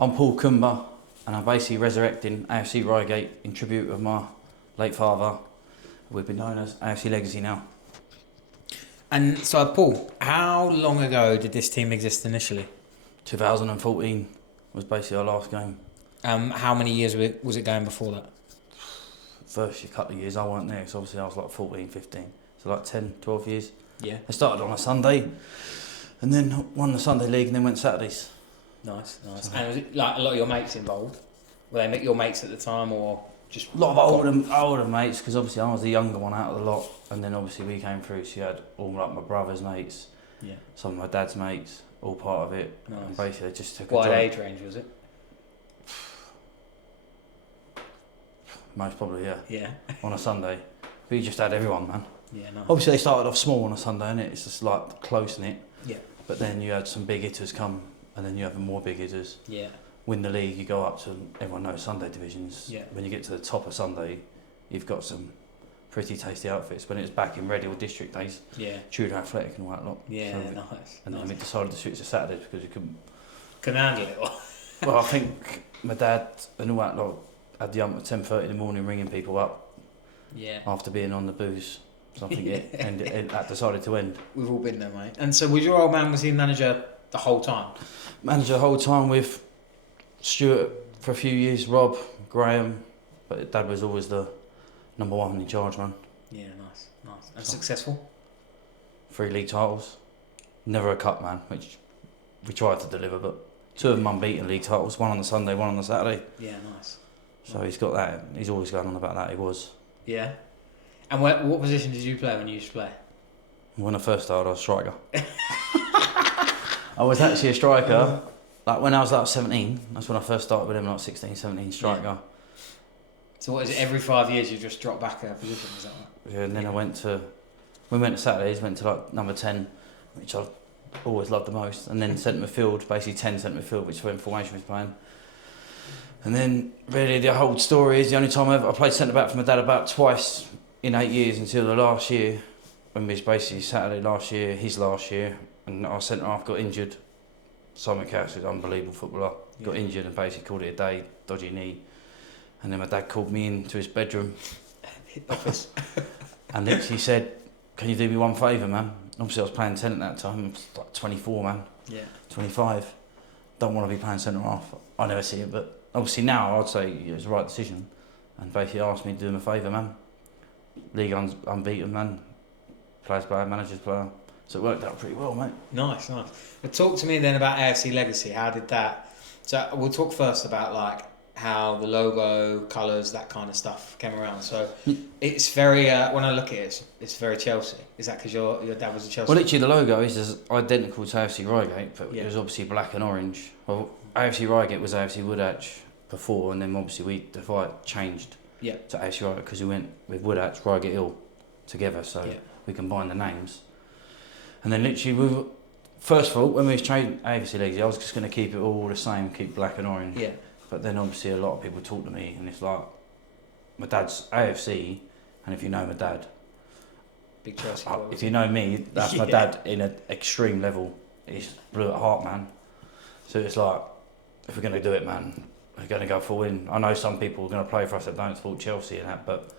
I'm Paul Coomber, and I'm basically resurrecting AFC Reigate in tribute of my late father. We've been known as AFC Legacy now. And so, Paul, how long ago did this team exist initially? 2014 was basically our last game. How many years was it going before that? First couple of years I weren't there, so obviously I was like 14, 15. So like 10, 12 years. Yeah. I started on a Sunday, and then won the Sunday league, and then went Saturdays. Nice. And was it like a lot of your mates involved? Were they your mates at the time, or just A lot of older mates, because obviously I was the younger one out of the lot, and then obviously we came through, so you had all like my brother's mates, some of my dad's mates, all part of it. Nice. And basically I just took What a job. age range was it? Most probably, yeah. Yeah. On a Sunday. We just had everyone, man. Yeah, nice. Obviously they started off small on a Sunday, innit? It's just like close-knit. Yeah. But then you had some big hitters come, and then you have more big hitters. Yeah. Win the league, you go up to, everyone knows Sunday divisions. Yeah. When you get to the top of Sunday, you've got some pretty tasty outfits. When it was back in Redhill district days, Yeah. Tudor Athletic and all that lot. Yeah, So nice. and then we decided to switch to Saturdays because you couldn't. Couldn't handle it. Well, I think my dad and all that lot had the ump at 10:30 in the morning ringing people up Yeah. after being on the booze. So I think that decided to end. We've all been there, mate. And so, was your old man he manager the whole time? Manager the whole time with Stuart for a few years, Rob, Graham, but Dad was always the number one in charge, man. Yeah, nice. And successful? 3 league titles, never a cup, man, which we tried to deliver, but 2 of them unbeaten league titles, 1 on the Sunday, 1 on the Saturday. Yeah, nice. So he's got that. He's always going on about that. He was. Yeah. And what position did you play when you used to play? When I first started, I was a striker. I was actually a striker. Like when I was like 17, that's when I first started with him, like 16, 17, striker. Yeah. So what is it, every 5 years you just drop back a position, is that right? Yeah, and then we went to Saturdays, went to like number 10, which I always loved the most, and then centre midfield, basically 10 centre midfield, which when formation was playing. And then really the whole story is the only time I played centre back for my dad about twice in 8 years until the last year, when we was basically Saturday last year, his last year, and our centre half got injured. Simon Cash, who's an unbelievable footballer, got injured and basically called it a day, dodgy knee. And then my dad called me into his bedroom office and literally said, "Can you do me one favour, man?" Obviously I was playing 10 at that time, I was like 24, man. Yeah. 25. Don't want to be playing centre half. I never see it, but obviously now I'd say it was the right decision. And basically asked me to do him a favour, man. League unbeaten, man. Players player, managers player. So it worked out pretty well, mate. Nice. But talk to me then about AFC Legacy. How did that... So we'll talk first about like how the logo, colours, that kind of stuff came around. So it's very... when I look at it, it's very Chelsea. Is that because your dad was a Chelsea? Well, literally the logo is as identical to AFC Reigate, but it was obviously black and orange. Well, AFC Reigate was AFC Woodhatch before, and then obviously we changed to AFC Reigate because we went with Woodhatch, Reigate Hill together, so we combined the names. And then literally, first of all, when we was trading AFC Legacy, I was just going to keep it all the same, keep black and orange. Yeah. But then obviously a lot of people talk to me, and it's like, my dad's AFC, and if you know my dad, big Chelsea. If you know me, that's my dad in an extreme level. He's blue at heart, man. So it's like, if we're going to do it, man, we're going to go for a win. I know some people are going to play for us that don't support Chelsea and that, but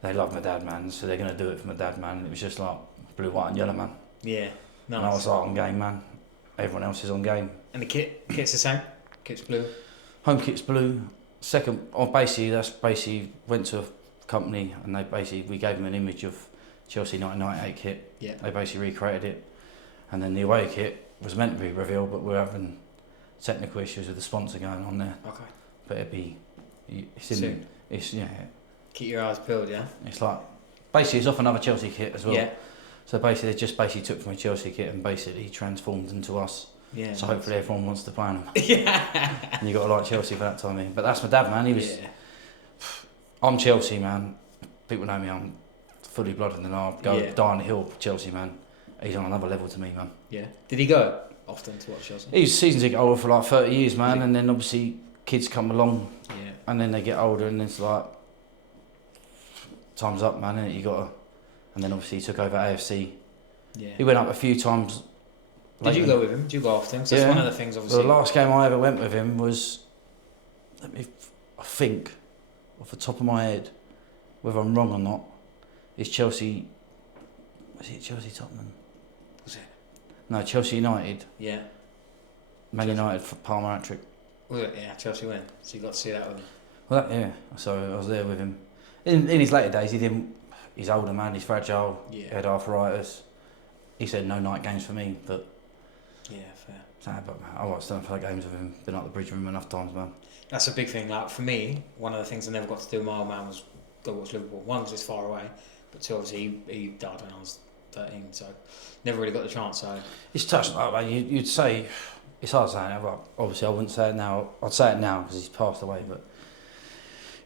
they love my dad, man, so they're going to do it for my dad, man. It was just like blue, white and yellow, man. Yeah, nice. And I was like, on game, man. Everyone else is on game. And the kit's the same? Kit's blue? Home kit's blue. Second, basically went to a company and we gave them an image of Chelsea 1998 kit. Yeah. They basically recreated it. And then the away kit was meant to be revealed, but we're having technical issues with the sponsor going on there. Okay. But Soon. Keep your eyes peeled, yeah? It's like, basically it's off another Chelsea kit as well. Yeah. So basically they just took from a Chelsea kit and basically transformed into us. Yeah. So hopefully everyone wants to play them. Yeah. And you got to like Chelsea for that time in. But that's my dad, man. He was. Yeah. I'm Chelsea, man. People know me. I'm fully blooded, and I'll go die on the hill. Chelsea, man. He's on another level to me, man. Yeah. Did he go often to watch Chelsea? He's season ticket holder for like 30 years, man. And then obviously kids come along. Yeah. And then they get older, and it's like time's up, man. Innit? You got to. And then obviously he took over AFC. Yeah. He went up a few times Did you go with him? Did you go after him? So that's one of the things, obviously. Well, the last game I ever went with him was, I think, off the top of my head, whether I'm wrong or not, is Chelsea. Was it Chelsea Tottenham? Was it? No, Chelsea United. Yeah. Man United for Palmer hat-trick. Was it? Yeah, Chelsea win. So you got to see that with him. Well, so I was there with him. In his later days, he's older, man, he's fragile, he had arthritis. He said no night games for me, but... Yeah, fair. But man, I watched stand for games with him, been up the bridge with him enough times, man. That's a big thing. Like, for me, one of the things I never got to do with my old man was go watch Liverpool. One, because it's far away, but two, obviously, he died when I was 13, so never really got the chance, so... It's touched, like, you'd say... It's hard saying it, but obviously I wouldn't say it now. I'd say it now because he's passed away, but...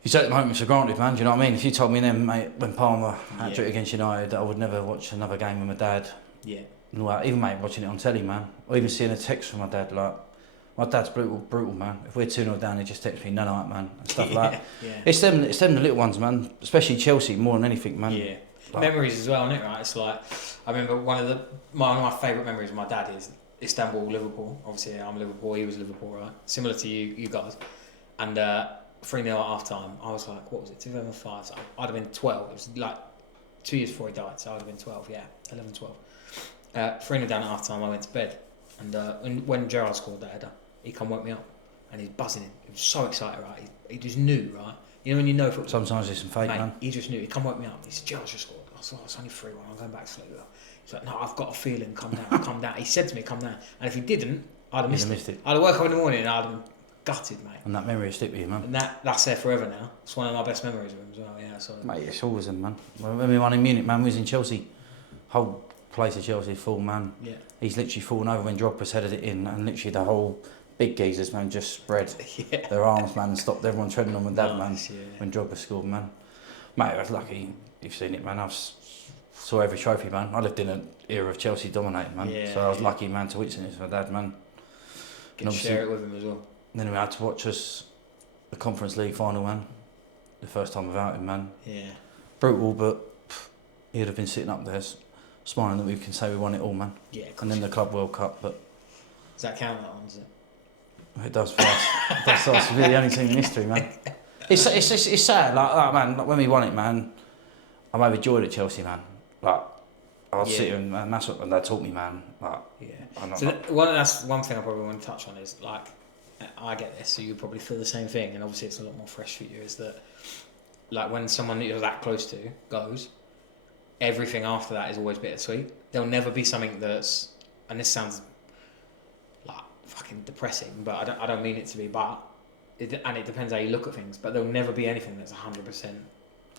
You take the moments for granted, man, do you know what I mean? If you told me then, mate, when Palmer hat-trick against United, that I would never watch another game with my dad. Yeah. No, even, mate, watching it on telly, man. Or even seeing a text from my dad, like... My dad's brutal, man. If we're 2-0 down, he just texts me, no night, man, and stuff like that. Yeah. It's them the little ones, man. Especially Chelsea, more than anything, man. Yeah. Like, memories as well, isn't it, right? It's like, I remember one of my favourite memories of my dad is Istanbul, Liverpool. Obviously, I'm Liverpool, he was Liverpool, right? Similar to you guys. And 3-0 at half time. I was like, what was it, 2005? So I'd have been 12. It was like 2 years before he died, so I'd have been 12, 11, 12. 3-0 down at half time, I went to bed. And when Gerrard scored that header, he come woke me up. And he's buzzing. He was so excited, right? He just knew, right? You know when you know football. Sometimes it's some fake, man. He just knew. He come woke me up. He said, Gerrard's just scored. I said, it's only 3-1. I'm going back to sleep. He's like, no, I've got a feeling. Come down, come down. He said to me, come down. And if he didn't, I'd have missed it. I'd have woke up in the morning and I'd have been gutted, mate. And that memory will stick with you, man. And that's there forever now. It's one of my best memories of him as well, yeah. So. Mate, it's always him, man. When we won in Munich, man, we was in Chelsea. Whole place of Chelsea full, man. Yeah. He's literally fallen over when Drogba's headed it in, and literally the whole big geezers, man, just spread their arms, man, and stopped everyone treading on with that, man, when Drogba scored, man. Mate, I was lucky. You've seen it, man. I saw every trophy, man. I lived in an era of Chelsea dominating, man. So I was lucky, man, to witness it with my dad, man. Get to share it with him as well. Then we had to watch the Conference League final, man. The first time without him, man. Yeah. Brutal, but he'd have been sitting up there smiling that we can say we won it all, man. Yeah. And then the Club World Cup, but... Does that count, that one, does it? It does for us. That's us. We're the only team in history, man. It's sad, like man. Like when we won it, man. I'm overjoyed at Chelsea, man. Like I'd sit here and that's what they taught me, man. Like that's one thing I probably want to touch on is like I get this, so you probably feel the same thing, and obviously it's a lot more fresh for you. Is that like when someone you're that close to goes, everything after that is always bittersweet. There'll never be something that's, and this sounds like fucking depressing, but I don't mean it to be, but it depends how you look at things, but there'll never be anything that's 100%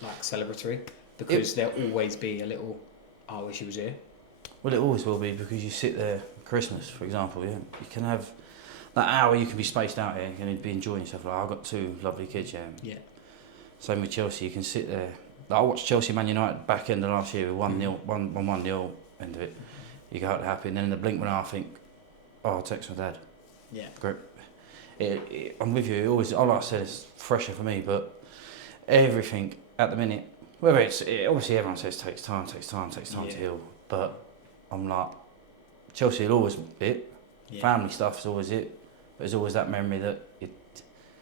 like celebratory, because there'll always be a little, I wish he was here. Well, it always will be, because you sit there Christmas, for example, you can have that hour, you can be spaced out here, you can be enjoying yourself. Like I've got 2 lovely kids, same with Chelsea. You can sit there, like I watched Chelsea Man United back end of last year with 1-0, 1-0 end of it. You go out happy, and then in the blink when I think, oh, I'll text my dad. Yeah. Great. I'm with you. Always, like I said, it's fresher for me, but everything at the minute, whether obviously everyone says takes time to heal, but I'm like, Chelsea will always be it. Family stuff's always it, but there's always that memory that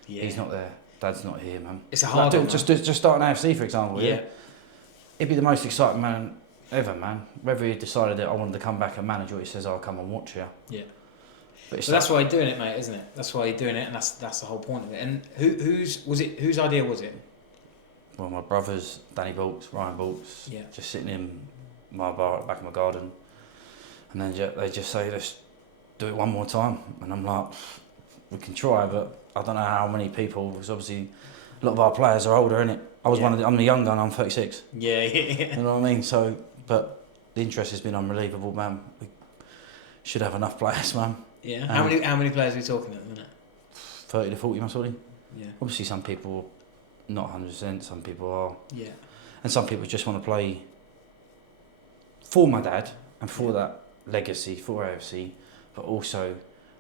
he's not there, Dad's not here, man. It's a hard one. Just start an AFC, for example. It'd be the most exciting man ever, man. Whether he decided that I wanted to come back and manage, or he says I'll come and watch you. Yeah. But that's why you're doing it, mate, isn't it? That's why you're doing it, and that's the whole point of it. And whose idea was it? Well, my brothers, Danny Balks, Ryan Balks, just sitting in my bar at the back of my garden, and then they just say, let's do it one more time. And I'm like, we can try, but I don't know how many people, because obviously a lot of our players are older, innit? I'm the young gun, I'm 36. Yeah. You know what I mean? So, but the interest has been unbelievable, man. We should have enough players, man. Yeah. How many players are we talking at the minute? 30 to 40, most probably. Yeah. Obviously, some people not 100%. Some people are. Yeah. And some people just want to play for my dad and for that legacy for AFC, but also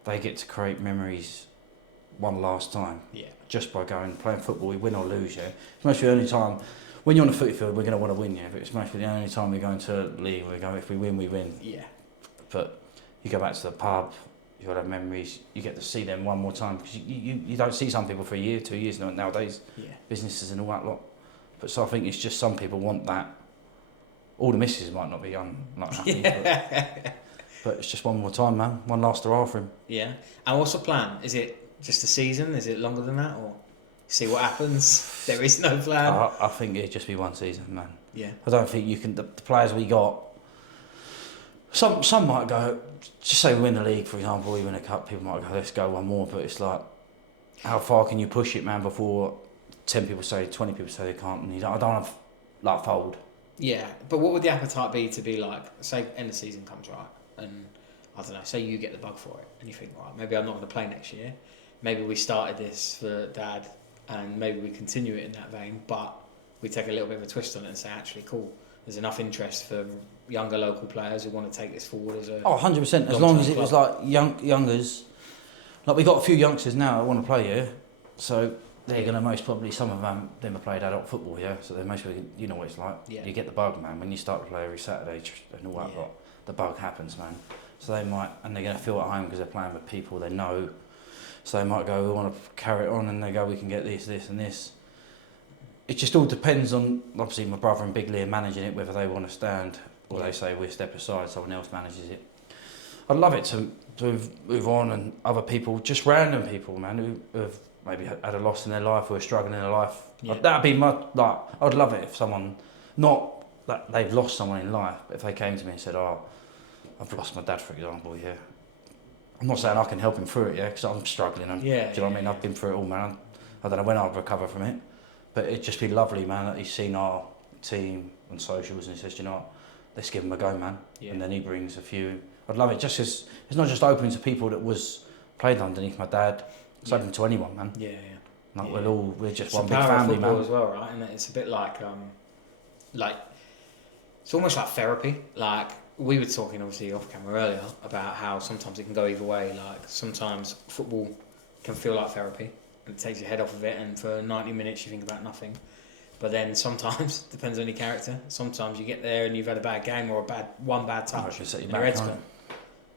they get to create memories one last time. Yeah. Just by going playing football, we win or lose. Yeah. It's mostly the only time. When you're on the footy field, we're going to want to win. Yeah. But it's mostly the only time we go into league. We go if we win, we win. Yeah. But you go back to the pub, you got have memories, you get to see them one more time, because you don't see some people for a year, 2 years nowadays, businesses and all that lot. But so I think it's just some people want that. All the misses might not be not happy, but it's just one more time, man. One last hurrah for him. Yeah. And what's the plan? Is it just a season? Is it longer than that, or see what happens? There is no plan. I think it'd just be one season, man. Yeah. I don't think you can. The players we got. Some might go. Just say we win the league, for example, we win a cup. People might go, let's go one more. But it's like, how far can you push it, man? Before 10 people say, 20 people say they can't. And I don't want to like fold. Yeah, but what would the appetite be to be like? Say, end of season comes, right, and I don't know. Say you get the bug for it, and you think, right, maybe I'm not going to play next year. Maybe we started this for Dad, and maybe we continue it in that vein, but we take a little bit of a twist on it and say, actually, cool. There's enough interest for younger local players who want to take this forward as a 100%. As long as it was like youngers, like we got a few youngsters now that want to play here, so they're going to most probably, some of them have played adult football, yeah. So they most probably, you know what it's like. Yeah. You get the bug, man. When you start to play every Saturday and all that lot, the bug happens, man. So they might, and they're going to feel at home because they're playing with people they know. So they might go, we want to carry it on, and they go, we can get this, this, and this. It just all depends on, obviously, my brother and Big Lee are managing it, whether they want to stand or they say we step aside, someone else manages it. I'd love it to move on, and other people, just random people, man, who have maybe had a loss in their life or are struggling in their life. Yeah. That'd be I'd love it if someone, not that they've lost someone in life, but if they came to me and said, oh, I've lost my dad, for example, yeah. I'm not saying I can help him through it, yeah, because I'm struggling. Do you know what I mean? I've been through it all, man. I don't know when I'll recover from it, but it'd just be lovely, man, that he's seen our team and socials and he says, you know what, let's give him a go, man. Yeah. And then he brings a few. I'd love it, just as it's not just open to people that was played underneath my dad. It's open to anyone, man. Yeah. Like we're just one big family, man. As well, right? And it's a bit like it's almost like therapy. Like we were talking, obviously, off camera earlier about how sometimes it can go either way. Like sometimes football can feel like therapy, and it takes your head off of it, and for 90 minutes you think about nothing. But then sometimes, depends on your character. Sometimes you get there and you've had a bad game or one bad touch, and your head's gone.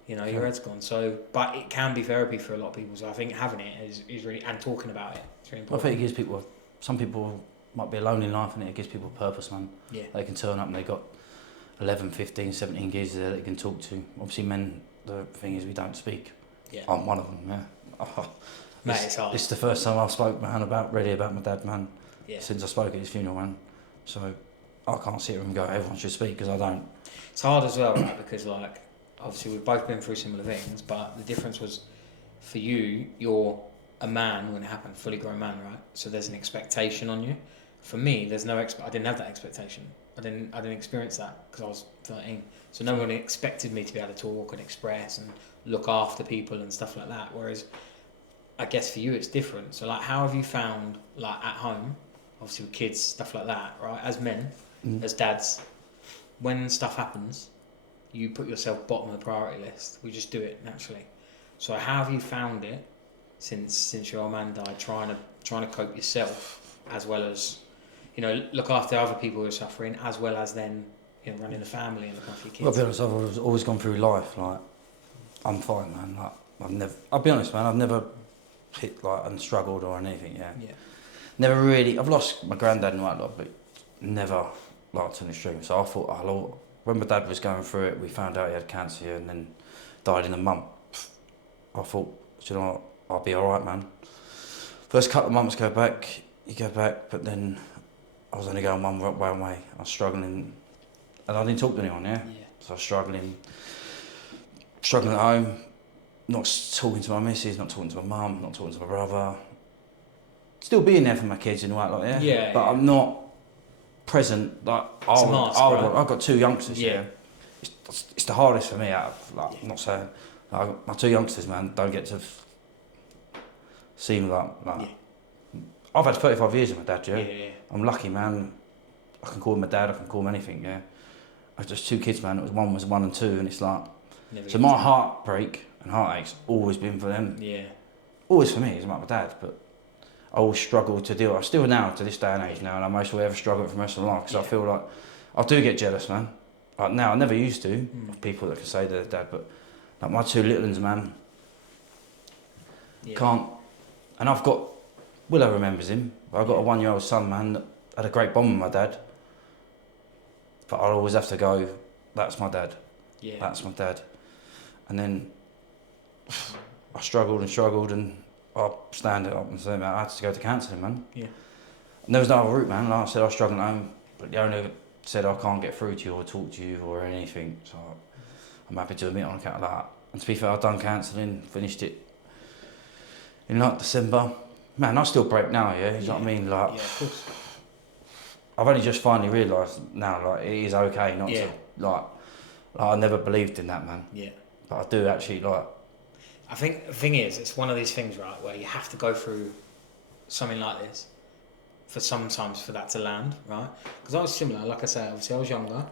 You know, your head's gone. So, but it can be therapy for a lot of people. So I think having it is really, and talking about it, it's really important. I think it gives people, some people might be alone in life, and it gives people purpose, man. Yeah. They can turn up and they got 11, 15, 17 geezers there that they can talk to. Obviously, men, the thing is we don't speak. Yeah. I'm one of them, yeah. Oh, mate, it's hard. It's the first time I've spoke, man, about my dad, man. Yeah. Since I spoke at his funeral, man. So I can't sit here and go, everyone should speak, because I don't. It's hard as well, right? Because, like, obviously we've both been through similar things, but the difference was, for you, you're a man when it happened, fully grown man, right? So there's an expectation on you. For me, there's no I didn't have that expectation. I didn't experience that because I was 13. So no one expected me to be able to talk and express and look after people and stuff like that. Whereas, I guess for you it's different. So like, how have you found, like, at home, obviously with kids, stuff like that, right? As men, as dads, when stuff happens, you put yourself bottom of the priority list. We just do it naturally. So how have you found it since your old man died, trying to cope yourself, as well as, you know, look after other people who are suffering, as well as then, you know, running the family and looking after your kids? Well, I'll be honest, I've always gone through life, like, I'm fine, man. Like, I'll be honest, man, I've never hit, like, and struggled or anything, yeah. Never really, I've lost my granddad and that lot, but never, like, to an extreme. So I thought, when my dad was going through it, we found out he had cancer and then died in a month. I thought, you know what, I'll be alright, man. First couple of months you go back, but then I was only going one way. I was struggling, and I didn't talk to anyone, yeah? So I was struggling at home, not talking to my missus, not talking to my mum, not talking to my brother. Still being there for my kids and all that, but I'm not present. Like, I've got two youngsters, It's the hardest for me out of, like, I'm not saying, like, my two youngsters, man, don't get to see me like I've had 35 years with my dad, I'm lucky, man. I can call him my dad, I can call him anything, I've just two kids, man. One was 1 and 2, and it's like, so my heartbreak and heartache's always been for them. Always for me, it's like my dad, but I always struggle to deal. I still now, to this day and age now, and I most will ever struggle for the rest of my life, because I feel like I do get jealous, man. Like now, I never used to, of people that can say they're their dad, but Like my two little ones, man, Yeah. can't. And I've got, Willow remembers him. I've got a 1-year-old son, man, that had a great bond with my dad. But I'll always have to go, that's my dad. Yeah. That's my dad. And then I struggled and I stand it up and say, man, I had to go to counselling, man. Yeah. And there was no other route, man. Like I said, I was struggling at home, but the owner said I can't get through to you or talk to you or anything. So I'm happy to admit on account of that. And to be fair, I've done counselling, finished it in like December. Man, I still break now, yeah? You know what I mean? Like, yeah, of course. I've only just finally realised now, like, it is okay not to, like, I never believed in that, man. Yeah. But I do actually, like... I think the thing is, it's one of these things, right, where you have to go through something like this for sometimes for that to land, right? Because I was similar, like I say, obviously I was younger, and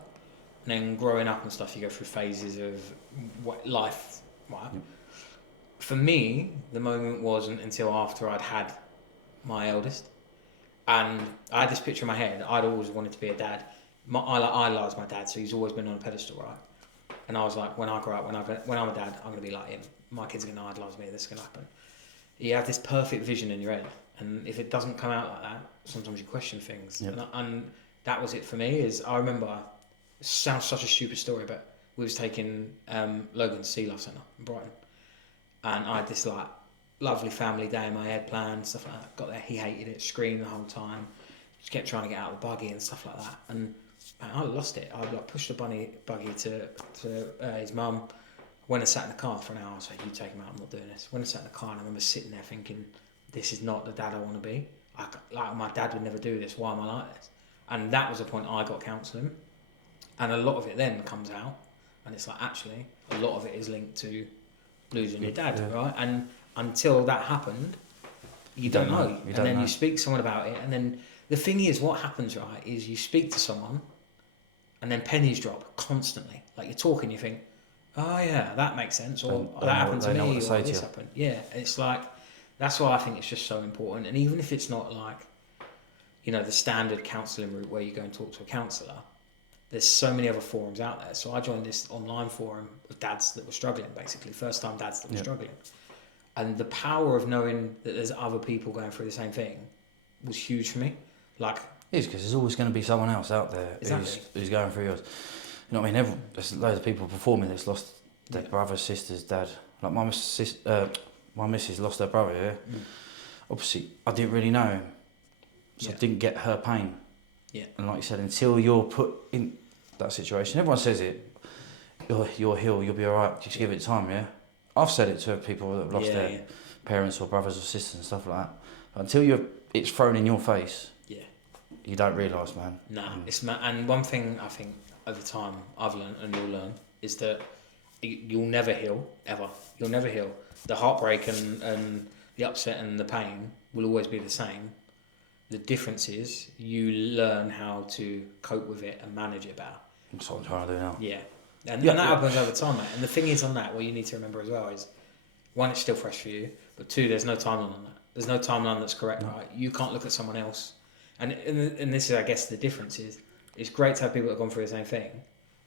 then growing up and stuff, you go through phases of life, right? Yep. For me, the moment wasn't until after I'd had my eldest. And I had this picture in my head. I'd always wanted to be a dad. I idolise my dad, so he's always been on a pedestal, right? And I was like, when I grow up, when I'm a dad, I'm going to be like him. My kids are going to idolise me. This is going to happen. You have this perfect vision in your head, and if it doesn't come out like that, sometimes you question things. Yep. And that was it for me. Is I remember, it sounds such a stupid story, but we was taking Logan to Sea Life Centre in Brighton, and I had this like lovely family day in my head planned, stuff like that. Got there, he hated it, screamed the whole time, just kept trying to get out of the buggy and stuff like that. And I lost it. I like pushed the buggy to his mum. Went and sat in the car for an hour. I said, "You take him out. I'm not doing this." Went and sat in the car, and I remember sitting there thinking, "This is not the dad I want to be. Like my dad would never do this. Why am I like this?" And that was the point I got counselling, and a lot of it then comes out, and it's like actually a lot of it is linked to losing your dad, right? And until that happened, you don't know. And then you speak to someone about it, and then the thing is, what happens, right, is you speak to someone, and then pennies drop constantly. Like you're talking, you think, "Oh yeah, that makes sense," or "That happened to me," or "This happened." Yeah, it's like that's why I think it's just so important. And even if it's not like, you know, the standard counselling route where you go and talk to a counsellor, there's so many other forums out there. So I joined this online forum of dads that were struggling, basically first-time dads that were struggling, and the power of knowing that there's other people going through the same thing was huge for me. Like, it is, because there's always going to be someone else out there who's going through yours. You know what I mean? There's loads of people before me that's lost their brothers, sisters, dad. Like my missus lost her brother, yeah? Mm. Obviously, I didn't really know him, so I didn't get her pain. Yeah. And like you said, until you're put in that situation, everyone says it, you'll heal, you'll be alright, just give it time, yeah? I've said it to people that have lost their parents or brothers or sisters and stuff like that. But until it's thrown in your face, you don't realise, man. Nah, it's and one thing I think over time I've learned, and you'll learn, is that you'll never heal, ever. You'll never heal. The heartbreak and the upset and the pain will always be the same. The difference is you learn how to cope with it and manage it better. That's what I'm trying to do now. Yeah. And that happens over time, mate. And the thing is on that, what you need to remember as well is, one, it's still fresh for you, but two, there's no timeline on that. There's no timeline that's correct, right? You can't look at someone else. And this is, I guess, the difference is, it's great to have people that have gone through the same thing,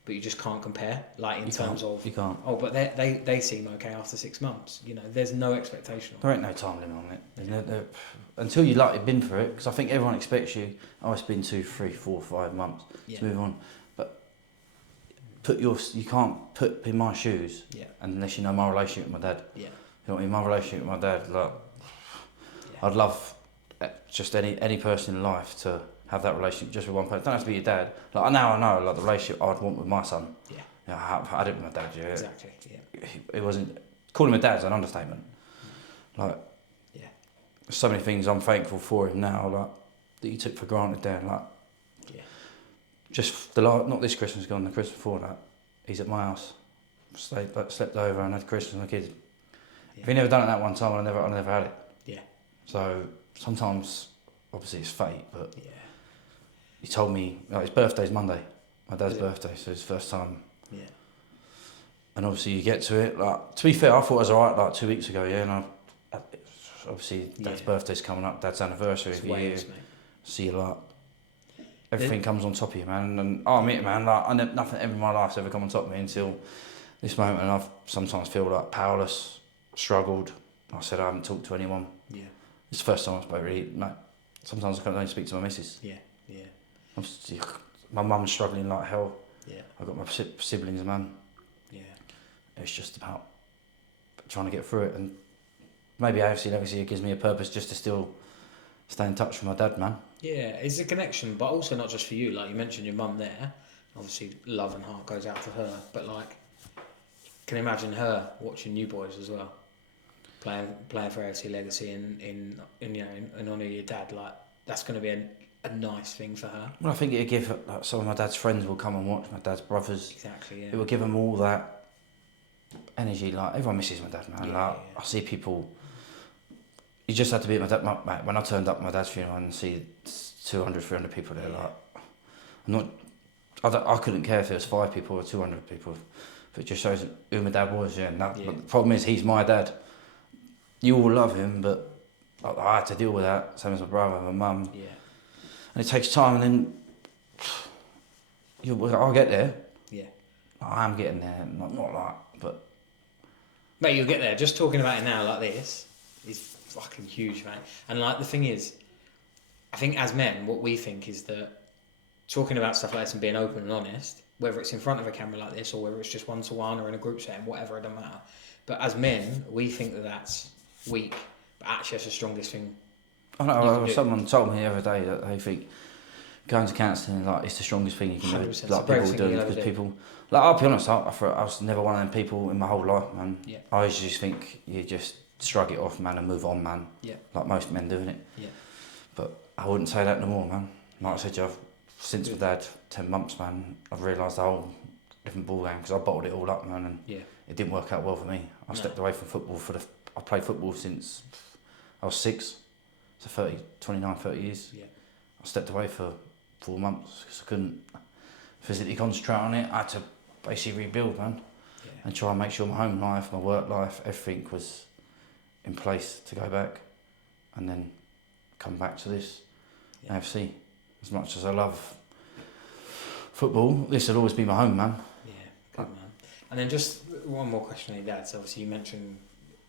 but you just can't compare, like in terms of... You can't. Oh, but they seem okay after 6 months. You know, there's no expectation. There ain't no time limit on it. Until you've been through it, because I think everyone expects you, it's been 2, 3, 4, 5 months to move on. But you can't put in my shoes unless you know my relationship with my dad. Yeah. You know what I mean? My relationship with my dad, like, I'd love just any person in life to have that relationship just with one person. Don't have to be your dad. Like now I know, like the relationship I'd want with my son. Yeah. I had it with my dad. Yeah. Exactly. Yeah. It wasn't calling him a dad's an understatement. Like, so many things I'm thankful for him now. Like that you took for granted there. Like, just not this Christmas gone, the Christmas before that. He's at my house. Slept over and had Christmas with my kids. Yeah. If he never done it that one time, I never had it. Yeah. So sometimes, obviously, it's fate, but he told me his birthday's Monday. My dad's birthday, so it's first time. Yeah. And obviously, you get to it. Like, to be fair, I thought it was alright like 2 weeks ago. Yeah, and obviously, Dad's birthday's coming up. Dad's anniversary of the year. See you lot. Everything comes on top of you, man. And I admit it, man. Like nothing ever in my life's ever come on top of me until this moment, and I've sometimes feel like powerless, struggled. I said I haven't talked to anyone. Yeah. It's the first time I spoke really. Like, sometimes I can't only speak to my missus. Yeah. Yeah. My mum's struggling like hell. Yeah. I've got my siblings, man. Yeah. It's just about trying to get through it, and maybe AFC Legacy gives me a purpose just to still stay in touch with my dad, man. Yeah, it's a connection, but also not just for you. Like you mentioned, your mum there. Obviously, love and heart goes out to her. But like, can you imagine her watching you boys as well, playing for AFC Legacy in honour of your dad? Like that's going to be a nice thing for her. Well, I think it'll give like, some of my dad's friends will come and watch, my dad's brothers. Exactly. Yeah. It will give them all that energy. Like everyone misses my dad, man. Yeah, like yeah. I see people. You just had to be at my dad. When I turned up at my dad's funeral and see 200, 300 people there, like I couldn't care if it was 5 people or 200 people. But it just shows who my dad was. Yeah. And but the problem is he's my dad. You all love him, but I had to deal with that. Same as my brother, my mum. Yeah. And it takes time, and then I'll get there. Yeah. I am getting there, not like, but. Mate, you'll get there. Just talking about it now like this is fucking huge, mate. And like the thing is, I think as men, what we think is that talking about stuff like this and being open and honest, whether it's in front of a camera like this or whether it's just one-to-one or in a group setting, whatever, it doesn't matter. But as men, we think that that's weak, but actually that's the strongest thing. I know, someone told me the other day that they think going to counselling like it's the strongest thing you can do. Like people do, because people. Like I'll be honest, I was never one of them people in my whole life, man. Yeah. I always just think you just shrug it off, man, and move on, man. Yeah. Like most men doing it. Yeah. But I wouldn't say that no more, man. Like I said, to you, since my dad 10 months, man, I've realised the whole different ball game because I bottled it all up, man, and it didn't work out well for me. I stepped away from football I played football since I was 6. So 29, 30 years. Yeah. I stepped away for 4 months because I couldn't physically concentrate on it. I had to basically rebuild, man, and try and make sure my home life, my work life, everything was in place to go back and then come back to this AFC. As much as I love football, this will always be my home, man. Yeah, good man. And then just one more question on your dad. So obviously you mentioned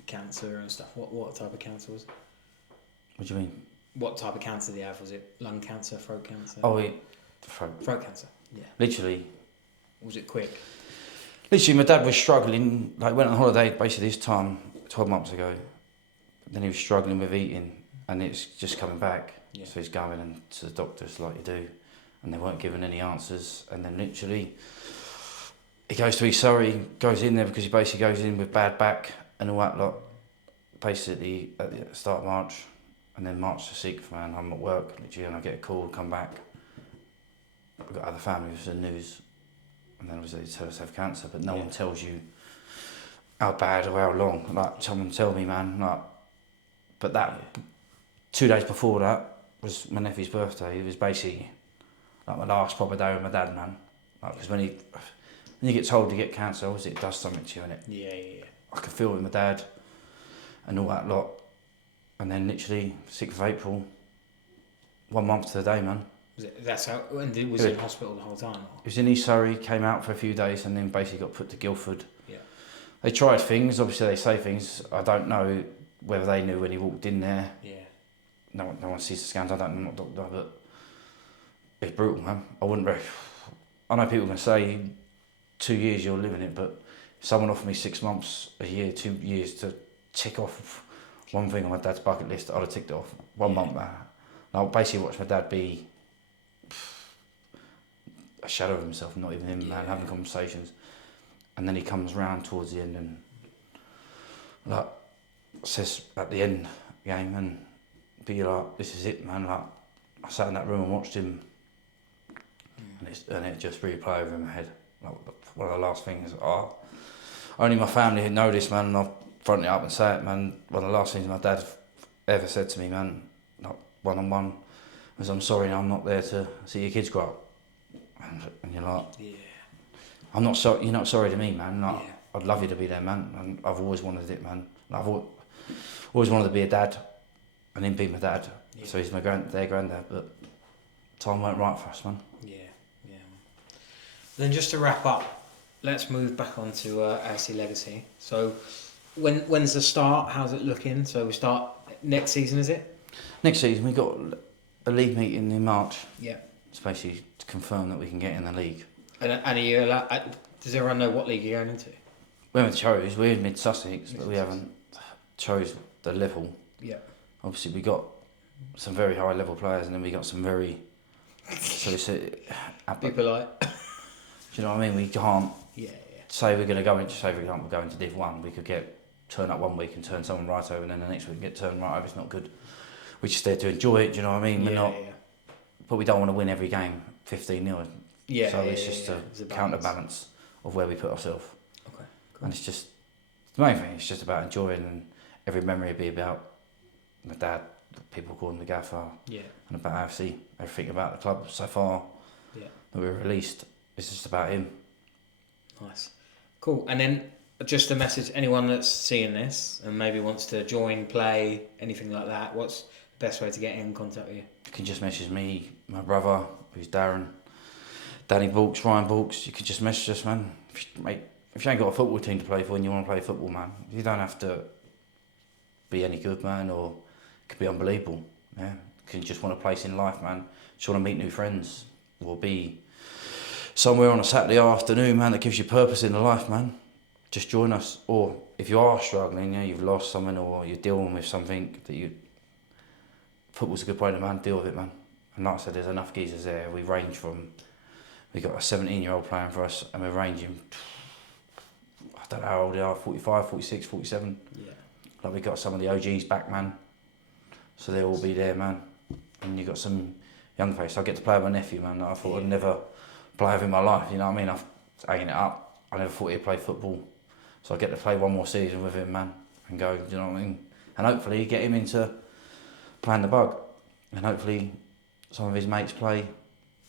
cancer and stuff. What type of cancer was it? What do you mean? What type of cancer did he have? Was it lung cancer, throat cancer? Oh, throat. Throat cancer, yeah. Literally. Was it quick? Literally, my dad was struggling. Like, went on holiday basically this time, 12 months ago. Then he was struggling with eating, and it's just coming back. Yeah. So he's going in to the doctors like you do, and they weren't giving any answers. And then literally, he goes to be sorry, goes in there because he basically goes in with bad back and all that lot. Basically, at the start of March, and then March the 6th, man, I'm at work, literally, and I get a call, come back. We've got other families with the news, and then obviously they tell us they have cancer, but no one tells you how bad or how long. Like, someone tell me, man, like, but that, 2 days before that was my nephew's birthday. It was basically like my last proper day with my dad, man. Like, because when you get told you get cancer, obviously it does something to you, innit? Yeah. I could feel it with my dad and all that lot. And then literally 6th of April, 1 month to the day, man. Was he in hospital the whole time? Or? He was in East Surrey, came out for a few days, and then basically got put to Guildford. Yeah. They tried things, obviously they say things. I don't know whether they knew when he walked in there. Yeah. No one sees the scans. I don't know, I'm not a doctor, but it's brutal, man. I know people can say 2 years you're living it, but if someone offered me 6 months, a year, 2 years to tick off one thing on my dad's bucket list, I'd have ticked it off. 1 month, man. I basically watched my dad be a shadow of himself, not even him, man, having conversations. And then he comes round towards the end and like says at the end game and be like, this is it, man. Like, I sat in that room and watched him, and it just replayed over in my head. Like, one of the last things. Only my family would know this, man, and I'll front it up and say it, man. One of the last things my dad ever said to me, man, like one-on-one, was, I'm sorry, I'm not there to see your kids grow up. And you're like, I'm not sorry. You're not sorry to me, man. Like, I'd love you to be there, man. And I've always wanted it, man. Like, I've always wanted to be a dad, and him be my dad. Yeah. So he's their granddad, but time weren't right for us, man. Yeah. Then just to wrap up, let's move back on to AFC Legacy. So, when's the start? How's it looking? So we start next season, is it? Next season we got a league meeting in March. Yeah. It's basically to confirm that we can get in the league. And are you allowed, does everyone know what league you're going into? We haven't chose. We're in Mid Sussex, but we haven't chose the level. Yeah. Obviously, we got some very high level players, and then we got some very. So it's Be polite. Do you know what I mean? We can't Yeah. say we're going to go into. Say for example, go into Div 1. We could turn up one week and turn someone right over, and then the next week get turned right over. It's not good. We're just there to enjoy it. Do you know what I mean? We're not. But we don't want to win every game 15-0. Yeah. So it's just a counterbalance of where we put ourselves. Okay. Cool. And it's just the main thing. It's just about enjoying, and every memory will be about my dad. People call him the gaffer. Yeah. And about AFC. Everything about the club so far. Yeah. That we're released. It's just about him. Nice. Cool. And then just a message, anyone that's seeing this and maybe wants to join, play, anything like that, what's the best way to get in contact with you? You can just message me, my brother, who's Darren, Danny Balks, Ryan Balks. You can just message us, man. If you ain't got a football team to play for and you want to play football, man, you don't have to be any good, man, or it could be unbelievable. Yeah, you can just want a place in life, man. Just want to meet new friends or be somewhere on a Saturday afternoon, man, that gives you purpose in the life, man. Just join us. Or if you are struggling, yeah, you've lost something or you're dealing with something that football's a good way to, man, deal with it, man. And like I said, there's enough geezers there. We got a 17-year-old playing for us, and we're ranging, I don't know how old they are, 45, 46, 47. Yeah. Like, we got some of the OGs back, man. So they'll all be there, man. And you got some young face. I get to play with my nephew, man, that I thought I'd never play with in my life, you know what I mean? I've hanging it up. I never thought he'd play football. So I get to play one more season with him, man, and go, do you know what I mean? And hopefully get him into playing the bug. And hopefully some of his mates play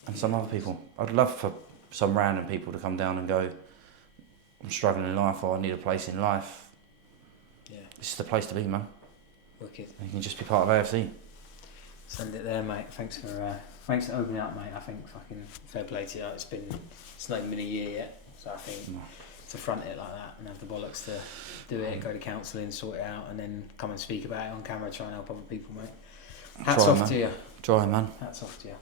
and some other people. I'd love for some random people to come down and go, I'm struggling in life, or I need a place in life. Yeah. This is the place to be, man. Wicked. You can just be part of AFC. Send it there, mate. Thanks for opening up, mate. I think fucking fair play to you. It's not even been a year yet, so I think to front it like that and have the bollocks to do it, go to counselling, sort it out, and then come and speak about it on camera, try and help other people, mate. Hats off to you. Try, man. Hats off to you.